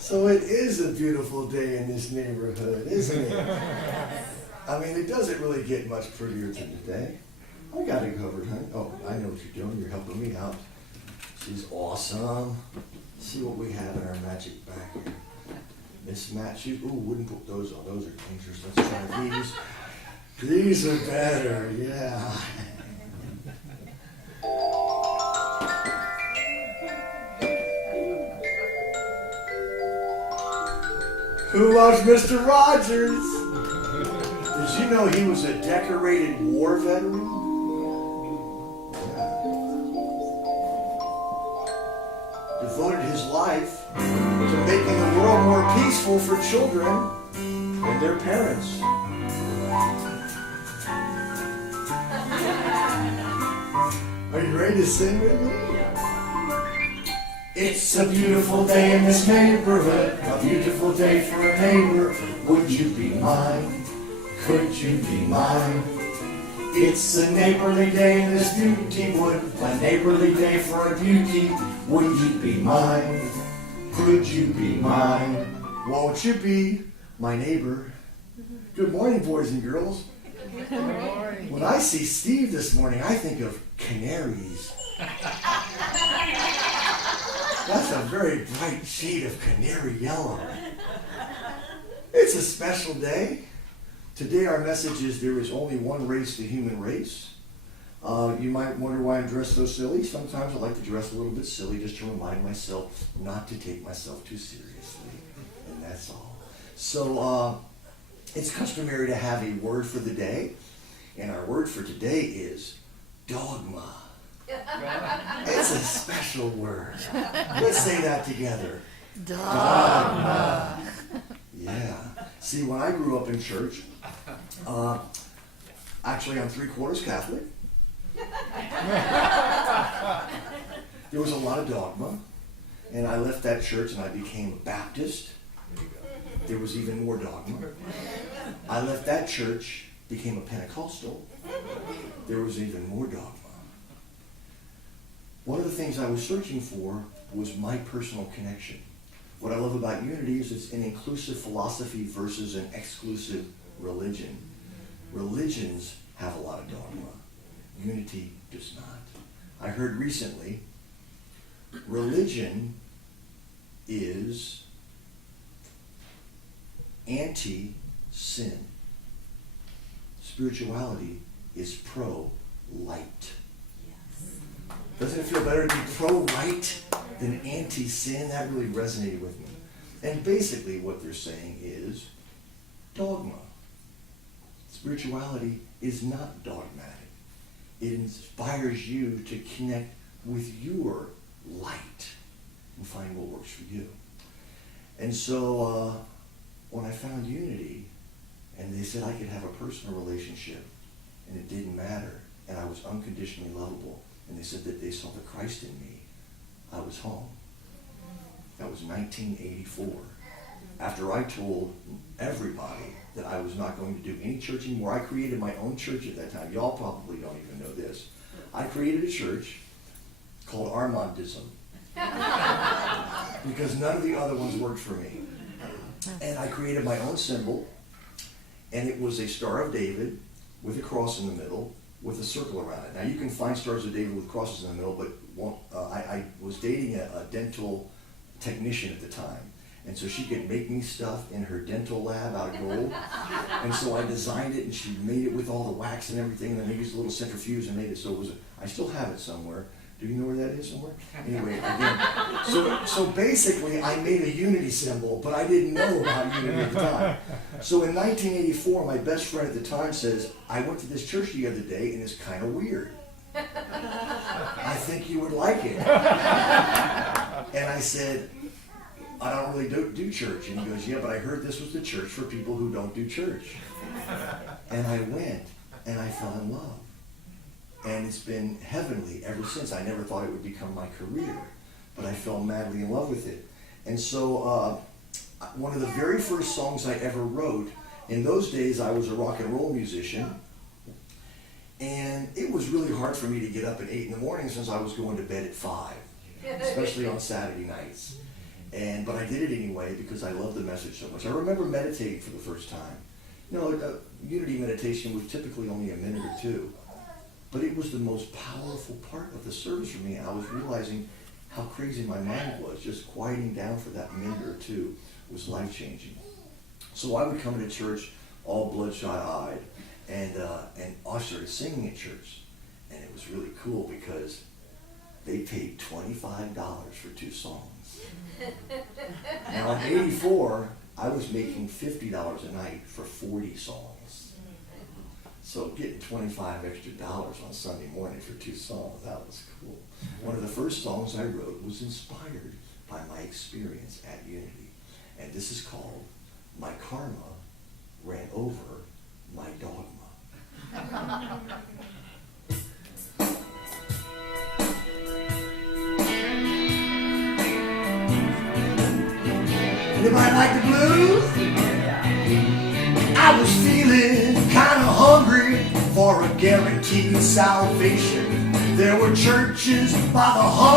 So it is a beautiful day in this neighborhood, isn't it? I mean, it doesn't really get much prettier than today. I got it covered, honey. Oh, I know what you're doing. You're helping me out. She's awesome. See what we have in our magic bag here. Mismatched shoes. Ooh, wouldn't put those on. Those are dangerous. Let's try these. These are better, yeah. Who loves Mr. Rogers? Did you know he was a decorated war veteran? Yeah. Devoted his life to making the world more peaceful for children and their parents. Are you ready to sing with me? It's a beautiful day in this neighborhood, a beautiful day for a neighbor. Would you be mine? Could you be mine? It's a neighborly day in this beauty wood, a neighborly day for a beauty. Would you be mine? Could you be mine? Won't you be my neighbor? Good morning, boys and girls. Good morning. When I see Steve this morning, I think of canaries. That's a very bright shade of canary yellow. It's a special day. Today our message is there is only one race, the human race. You might wonder why I'm dressed so silly. Sometimes I like to dress a little bit silly just to remind myself not to take myself too seriously. And that's all. So it's customary to have a word for the day. And our word for today is dogma. It's a special word. Let's say that together. Dogma. Yeah. See, when I grew up in church, actually I'm 3/4 Catholic. There was a lot of dogma. And I left that church and I became a Baptist. There was even more dogma. I left that church, became a Pentecostal. There was even more dogma. One of the things I was searching for was my personal connection. What I love about unity is it's an inclusive philosophy versus an exclusive religion. Religions have a lot of dogma. Unity does not. I heard recently, religion is anti-sin. Spirituality is pro-light. Doesn't it feel better to be pro-light than anti-sin? That really resonated with me. And basically what they're saying is dogma. Spirituality is not dogmatic. It inspires you to connect with your light and find what works for you. And so when I found unity, and they said I could have a personal relationship, and it didn't matter, and I was unconditionally lovable, and they said that they saw the Christ in me, I was home. That was 1984. After I told everybody that I was not going to do any church anymore, I created my own church at that time. Y'all probably don't even know this. I created a church called Armondism because none of the other ones worked for me. And I created my own symbol, and it was a Star of David with a cross in the middle, with a circle around it. Now you can find Stars of David with crosses in the middle, but I was dating a dental technician at the time. And so she could make me stuff in her dental lab out of gold. And so I designed it, and she made it with all the wax and everything, and then they used a little centrifuge and made it so it was I still have it somewhere. Do you know where that is somewhere? Anyway, again, so basically I made a unity symbol, but I didn't know about unity at the time. So in 1984, my best friend at the time says, I went to this church the other day and it's kind of weird. I think you would like it. And I said, I don't really do church. And he goes, yeah, but I heard this was the church for people who don't do church. And I went and I fell in love. And it's been heavenly ever since. I never thought it would become my career, but I fell madly in love with it. And so one of the very first songs I ever wrote, in those days I was a rock and roll musician, and it was really hard for me to get up at 8 in the morning since I was going to bed at 5, especially on Saturday nights. But I did it anyway because I loved the message so much. I remember meditating for the first time. Unity meditation was typically only a minute or two, but it was the most powerful part of the service for me. I was realizing how crazy my mind was. Just quieting down for that minute or two was life-changing. So I would come to church all bloodshot-eyed, and I started singing at church. And it was really cool because they paid $25 for 2 songs. Now in '84, I was making $50 a night for 40 songs. So getting $25 extra on Sunday morning for 2 songs, that was cool. One of the first songs I wrote was inspired by my experience at Unity. And this is called My Karma Ran Over My Dogma. Anybody like the blues? I was feeling kind of hungry for a guaranteed salvation. There were churches by the